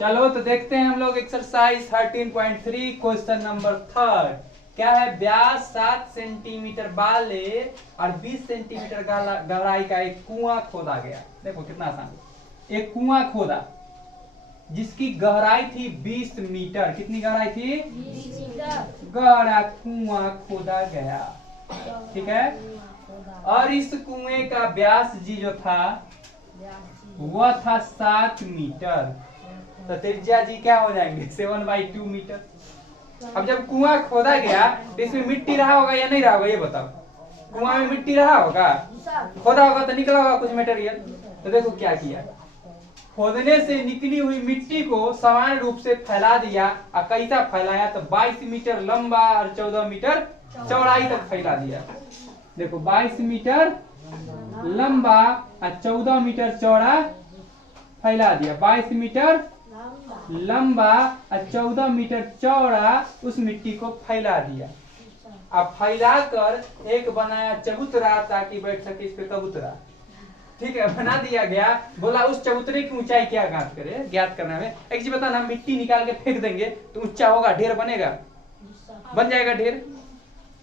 चलो तो देखते हैं हम लोग एक्सरसाइज 13.3 क्वेश्चन नंबर 3। क्या है? व्यास 7 सेंटीमीटर वाले और 20 सेंटीमीटर गहराई का एक कुआं खोदा गया। देखो कितना आसान। एक कुआं खोदा जिसकी गहराई थी 20 मीटर। कितनी गहराई थी? 20 मीटर। गहरा कुआं खोदा गया, ठीक है। और इस कुएं का व्यास जी जो था वह था 7 मीटर। तो त्रिज्या जी क्या हो जाएंगे? 7/2 मीटर। अब जब कुआं खोदा गया तो इसमें मिट्टी रहा होगा या नहीं रहा होगा? ये बताओ। कुआं में मिट्टी रहा होगा? खोदा होगा तो निकला होगा कुछ मटेरियल। तो देखो क्या किया, खोदने से निकली हुई मिट्टी को समान रूप से फैला दिया। और कैसा फैलाया? तो 22 मीटर लंबा और 14 मीटर चौड़ाई तक फैला दिया। देखो 22 मीटर लंबा और 14 मीटर चौड़ा फैला दिया। 22 मीटर लंबा और 14 मीटर चौड़ा उस मिट्टी को फैला दिया। अब फैलाकर एक बनाया चबूतरा ताकि बैठ सके इस पे कबूतरा। ठीक है, बना दिया गया। बोला उस चबूतरे की ऊंचाई क्या ज्ञात करना है। एक चीज बताना, मिट्टी निकाल के फेंक देंगे तो ऊंचा होगा, ढेर बनेगा, बन जाएगा ढेर।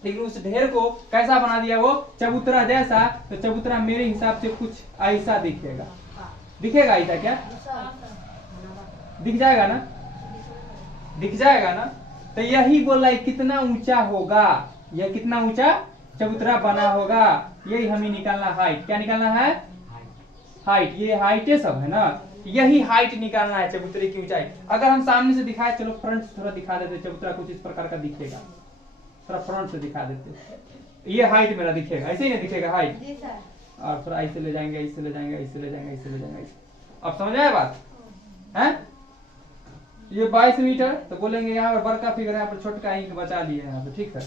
लेकिन उस ढेर को कैसा बना दिया? वो चबूतरा जैसा। तो चबूतरा मेरे हिसाब से कुछ ऐसा दिखेगा। दिखेगा ऐसा क्या? दिख जाएगा ना? दिख जाएगा ना? तो यही बोला है कितना ऊंचा होगा, यह कितना ऊंचा चबूतरा बना होगा, यही हमें निकालना। हाइट क्या निकालना है? हाइट। ये हाइट सब है ना, यही हाइट निकालना है चबूतरे की ऊंचाई। अगर हम सामने से दिखाए, चलो फ्रंट से थोड़ा दिखा देते, चबूतरा कुछ इस प्रकार का दिखेगा। थोड़ा फ्रंट से दिखा देते, ये हाइट मेरा दिखेगा। ऐसे ही नहीं दिखेगा हाइट। और थोड़ा ऐसे ले जाएंगे, ऐसे ले जाएंगे, ऐसे ले जाएंगे, ऐसे ले जाएंगे। अब समझ आया बात है? ये 22 मीटर तो बोलेंगे यहाँ पर बड़का फिगर है, यहाँ पर छोटका इंक बचा लिए यहाँ पे, ठीक है।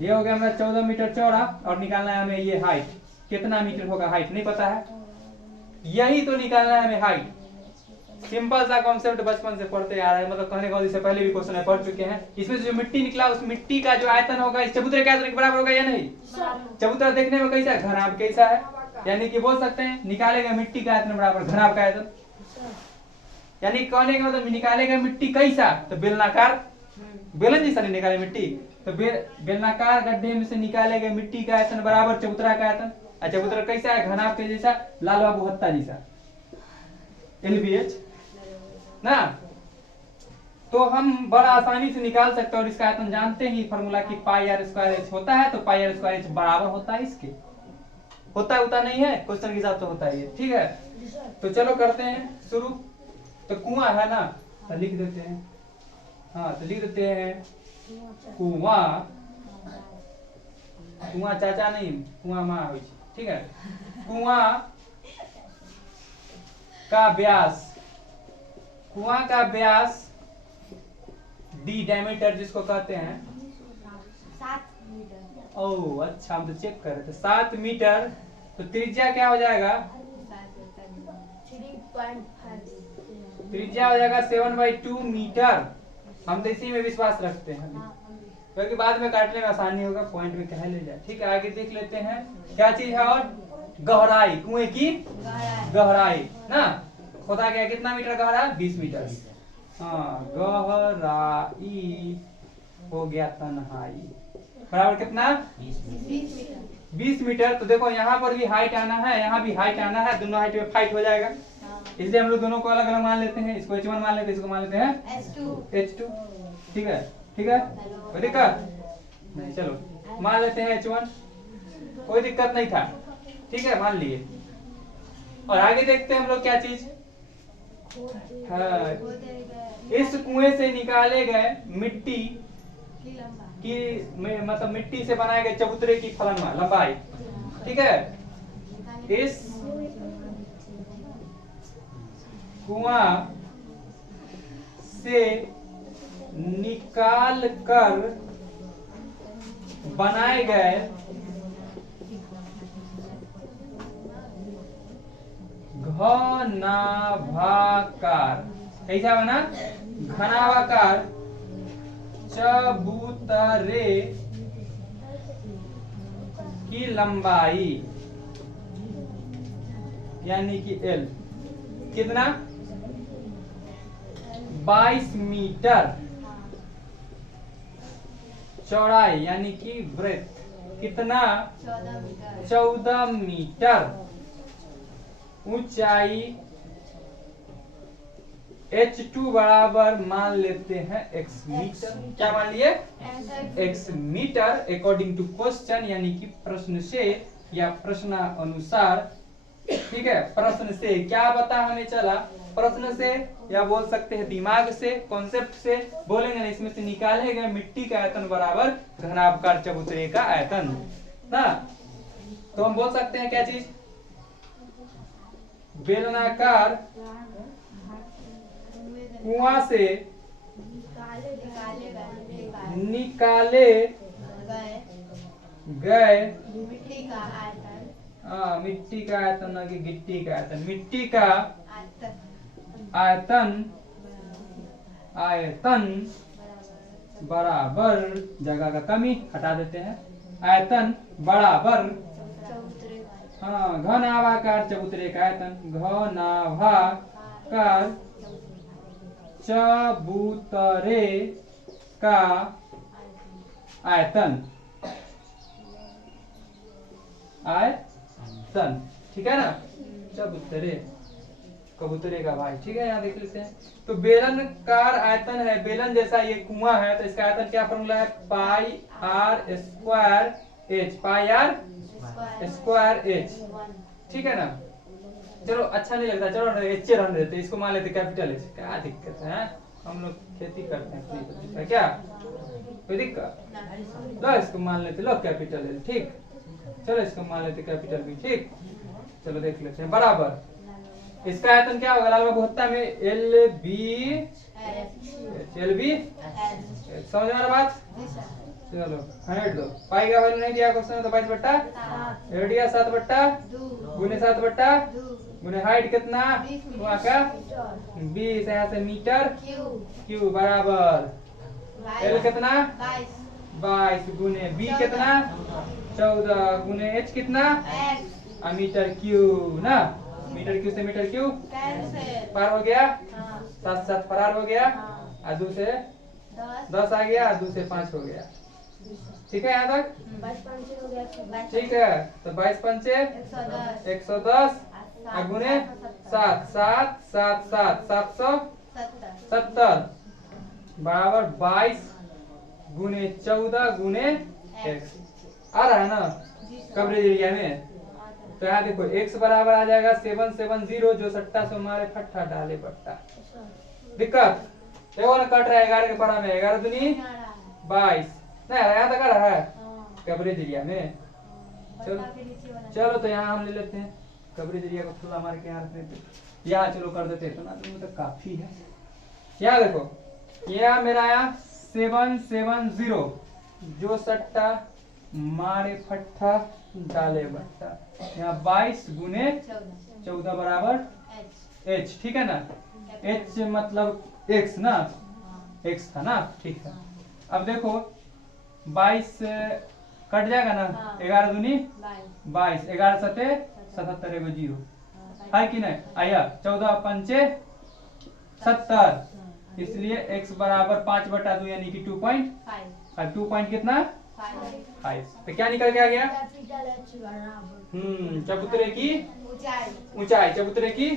ये हो गया हमारा 14 मीटर चौड़ा। और निकालना है हमें ये हाइट, कितना मीटर होगा हाइट नहीं पता है, यही तो निकालना है हमें हाइट। सिंपल सा कॉन्सेप्ट बचपन से पढ़ते आ रहे हैं, मतलब कहने का इससे पहले भी क्वेश्चन है पढ़ चुके हैं। इसमें से जो मिट्टी निकला उस मिट्टी का जो आयतन होगा इस चबूतरे के आयतन के बराबर होगा या नहीं? चबूतरा देखने में कैसा है? घनाभ कैसा है, यानी कि बोल सकते हैं निकालेगा मिट्टी का आयतन बराबर घनाभ का आयतन। यानी कहने का मतलब निकालेगा मिट्टी कैसा? तो बेलनाकार, बेलन जैसा नहीं निकाले मिट्टी, तो बेलनाकार गड्ढे में से निकालेगा मिट्टी का आयतन बराबर चबूतरा का आयतन। और चबूतरा कैसा है? घनाभ के जैसा, लाल बाबू हत्ता जैसा, LBH ना। तो हम बड़ा आसानी से निकाल सकते हैं। और इसका आयतन जानते ही फॉर्मूला की πr² होता है, तो πr² बराबर होता है इसके। होता नहीं है, क्वेश्चन के हिसाब से होता है ये, ठीक है। तो चलो करते हैं शुरू। तो कुआं है ना, तो लिख देते हैं। हाँ तो लिख देते हैं कुआं। कुआं चाचा नहीं, कुआं माँ हो, ठीक है। कुआं का व्यास, कुआं का व्यास डी डायमीटर जिसको कहते हैं 7 मीटर। ओह अच्छा, हम तो चेक कर रहे थे 7 मीटर। तो त्रिज्या क्या हो जाएगा? 3.5। त्रिज्या हो जाएगा 7/2 मीटर। हम तो इसी में विश्वास रखते हैं, क्योंकि बाद में काटने में आसानी होगा, पॉइंट में कह ले जाए। ठीक है, आगे देख लेते हैं क्या चीज है। और गहराई, कुएं की गहराई ना, खोदा गया कितना मीटर गहरा? 20 मीटर। हाँ, गहराई हो गया तन्हाई बराबर कितना? 20 मीटर। तो देखो यहाँ पर भी हाइट आना है, यहाँ भी हाइट आना है, दोनों हाइट में फाइट हो जाएगा। इसलिए हम लोग दोनों को अलग अलग मान लेते हैं। इसको H1 मान लेते हैं, इसको मान लेते हैं H2। ठीक है, ठीक है, कोई दिक्कत नहीं। चलो मान लेते हैं H1, कोई दिक्कत नहीं था, ठीक है, मान लिए। और आगे देखते हैं हम लोग क्या चीज। हाँ, इस कुएं से निकाले गए मिट्टी की मतलब मिट्टी से बनाए गए चबूतरे की फलनवा लंबाई, ठीक है। इस कुआं से निकाल कर बनाए गए घनाभाकार, कैसा बना? घनाभाकार चबूतरे की लंबाई यानी कि L कितना? 22 मीटर चौड़ाई यानी कि ब्रेथ कितना 14 मीटर ऊंचाई H2 बराबर मान लेते हैं x मीटर। क्या मान लिए x metre according to question यानी कि प्रश्न से या प्रश्न अनुसार। ठीक है, प्रश्न से क्या पता हमें चला, प्रश्न से या बोल सकते हैं दिमाग से, कॉन्सेप्ट से बोलेंगे ना, इसमें से निकाले गए मिट्टी का आयतन बराबर घनाभकार चबूतरे का आयतन ना। तो हम बोल सकते हैं क्या चीज, बेलनाकार कुआं से निकाले गए मिट्टी का आयतन, मिट्टी का आयतन ना कि गिट्टी का आयतन, मिट्टी का आयतन बराबर, जगह का कमी हटा देते हैं, आयतन बराबर घनाभाकार चबूतरे का आयतन, घनाभाकार चबूतरे का आयतन, ठीक है ना, चबूतरे कबूतरे का भाई। ठीक है, यहाँ देख लेते हैं। तो बेलनाकार आयतन है, बेलन जैसा ये कुआं है, तो इसका आयतन क्या फॉर्मूला है, pi r square h, pi r square h. ठीक है ना, चलो अच्छा नहीं लगता, चलो एच रहने देते, इसको मान लेते कैपिटल एच। क्या दिक्कत है, हम लोग खेती करते हैं, क्या कोई दिक्कत, लो इसको मान लेते, लो कैपिटल एच। ठीक, चलो इसको मान लेते कैपिटल बी। ठीक, चलो देख लेते हैं, बराबर इसका आयतन क्या होगा लाल बाबू हत्ता में, एल बी समझ में आ रहा बात। चलो हट दो, पाई का वैल्यू नहीं दिया क्वेश्चन में, तो 22 बट्टा रेडियस 7 बट्टा गुने 7 बट्टा गुने हाइट कितना वहाँ का 20, यहाँ से मीटर क्यू बराबर एल कितना 22 गुने बी कितना 14 गुने एच कितना मीटर क्यू ना, मीटर क्यू से मीटर क्यू पार हो गया, 7 7 फरार हो गया, और 2 से 10 आ गया, 2 से 5 हो गया। ठीक है यहाँ तक, 22 हो गया। ठीक है, तो 22 पंचे 110 गुने 7 7 7 7 770 बराबर 22 गुने 14 गुने x आ रहा है ना कवरेज एरिया में। तो यहाँ देखो x बराबर आ जाएगा 770, जो सट्टा से हमारे फट्टा डाले बट्टा, दिक्कत देखो ना कट रहा है 11 के पढ़ा में, 11 दूनी 22 नहीं यहाँ तक आ रहा है कवरेज एरिया में। चलो तो यहाँ हम ले लेते हैं कवरेज एरिया को खुला मार के यहाँ रख देते, यहाँ चलो कर देते हैं, तो ना तो काफी है। यहाँ देखो यह मेरा आया 770, जो सट्टा मारे फट्टा डाले बट्टा, यहाँ 22 गुने 14 बराबर h। ठीक है ना, h मतलब x ना, x था ना। ठीक है, अब देखो 22 कट जाएगा ना, 11 दूनी 22, 11 सते 77 एगो 0 है कि नहीं, आया 14 पंचे 70, इसलिए x बराबर 5 बटा 2 यानी कि 2.5, 2 पॉइंट कितना 5। तो क्या निकल के आ गया, चबूतरे की ऊंचाई, चबूतरे की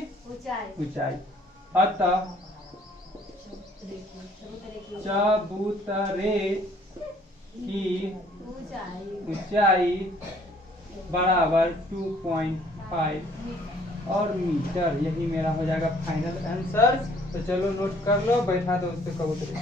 ऊंचाई, अतः चबूतरे की ऊंचाई बराबर 2.5 और मीटर। यही मेरा हो जाएगा फाइनल आंसर। तो चलो नोट कर लो, बैठा दो उस पे कबूतरे।